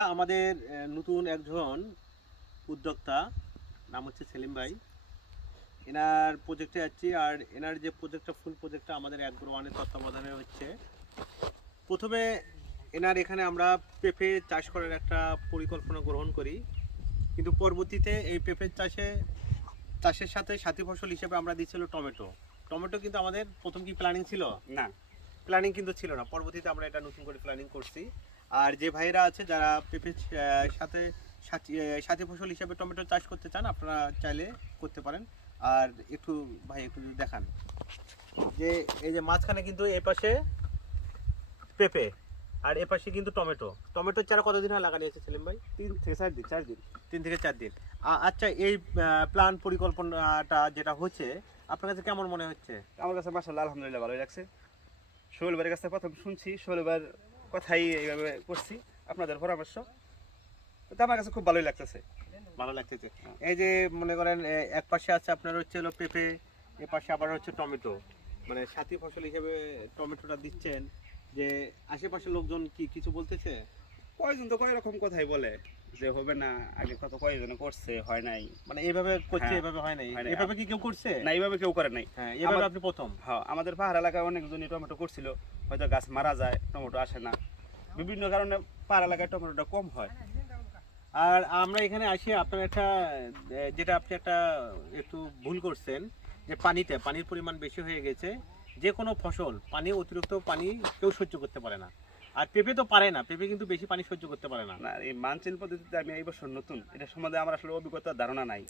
আমাদের নতুন একজন উদ্যোক্তা, নাম হচ্ছে সেলিম ভাই। এনার প্রজেক্টে যাচ্ছি, আর এনার যে প্রজেক্টটা, ফুল প্রজেক্টটা আমাদের অ্যাগ্রো ওয়ানের তত্ত্বাবধানে হচ্ছে। প্রথমে এনার এখানে আমরা পেঁপে চাষ করার একটা পরিকল্পনা গ্রহণ করি, কিন্তু পরবর্তীতে এই পেঁপে চাষের সাথে সাথী ফসল হিসেবে আমরা দিচ্ছিল টমেটো। টমেটো কিন্তু আমাদের প্রথম কি প্ল্যানিং ছিল না, প্ল্যানিং কিন্তু ছিল না। পরবর্তীতে আমরা এটা নতুন করে প্ল্যানিং করছি। আর যে ভাইরা আছে যারা পেঁপে সাথে সাথী ফসল হিসেবে টমেটো চাষ করতে চান, আপনারা চাইলে করতে পারেন। আর একটু ভাই একটু যদি দেখান, যে এই যে মাঝখানে কিন্তু এ পাশে পেঁপে আর এ পাশে কিন্তু টমেটো। টমেটোর চারা কতদিন হয় লাগানো আছে সেলিম ভাই? 3 থেকে 4 দিন। 3 থেকে 4 দিন। আচ্ছা, এই প্ল্যান পরিকল্পনাটা যেটা হচ্ছে আপনার কাছে কেমন মনে হচ্ছে? আমার কাছে মাশাআল্লাহ আলহামদুলিল্লাহ ভালোই লাগছে। সোহেল ভাইয়ের কাছে প্রথম শুনছি, সোহেল ভাইয়ের কথাই এইভাবে করছি, আপনাদের পরামর্শ তো আমার কাছে খুব ভালোই লাগতেছে। ভালো লাগতেছে। এই যে মনে করেন এক পাশে আছে আপনার হচ্ছে হলো পেঁপে, এ পাশে আবার হচ্ছে টমেটো, মানে সাথী ফসল হিসেবে টমেটোটা দিচ্ছেন। যে আশেপাশের লোকজন কি কিছু বলতেছে? কয়জন তো কয় রকম কথাই বলে যে হবে না, আগে কত কয়জন করছে, হয় নাই। মানে এইভাবে করছে, হ্যাঁ, এভাবে হয় নাই। হয় নাই। এভাবে কি কেউ করছে? না, এইভাবে কেউ করে নাই। হ্যাঁ, এভাবে আপনি প্রথম। হ্যাঁ, আমাদের পাহাড় এলাকায় অনেকজনই টমেটো করছিল, হয়তো গাছ মারা যায়, টমেটো আসে না, বিভিন্ন কারণে পাহাড় এলাকায় টমেটোটা কম হয়। আর আমরা এখানে আসি আপনার একটা যেটা আপনি একটা একটু ভুল করছেন, যে পানির পরিমাণ বেশি হয়ে গেছে। যে কোনো ফসল অতিরিক্ত পানি কেউ সহ্য করতে পারে না। আর পেঁপে তো পারে না, পেঁপে কিন্তু বেশি পানি সহ্য করতে পারে না। না, এই মানচিল পদ্ধতিতে আমি এই বছর নতুন, এটা সম্বন্ধে আমার আসলে অভিজ্ঞতা ধারণা নাই।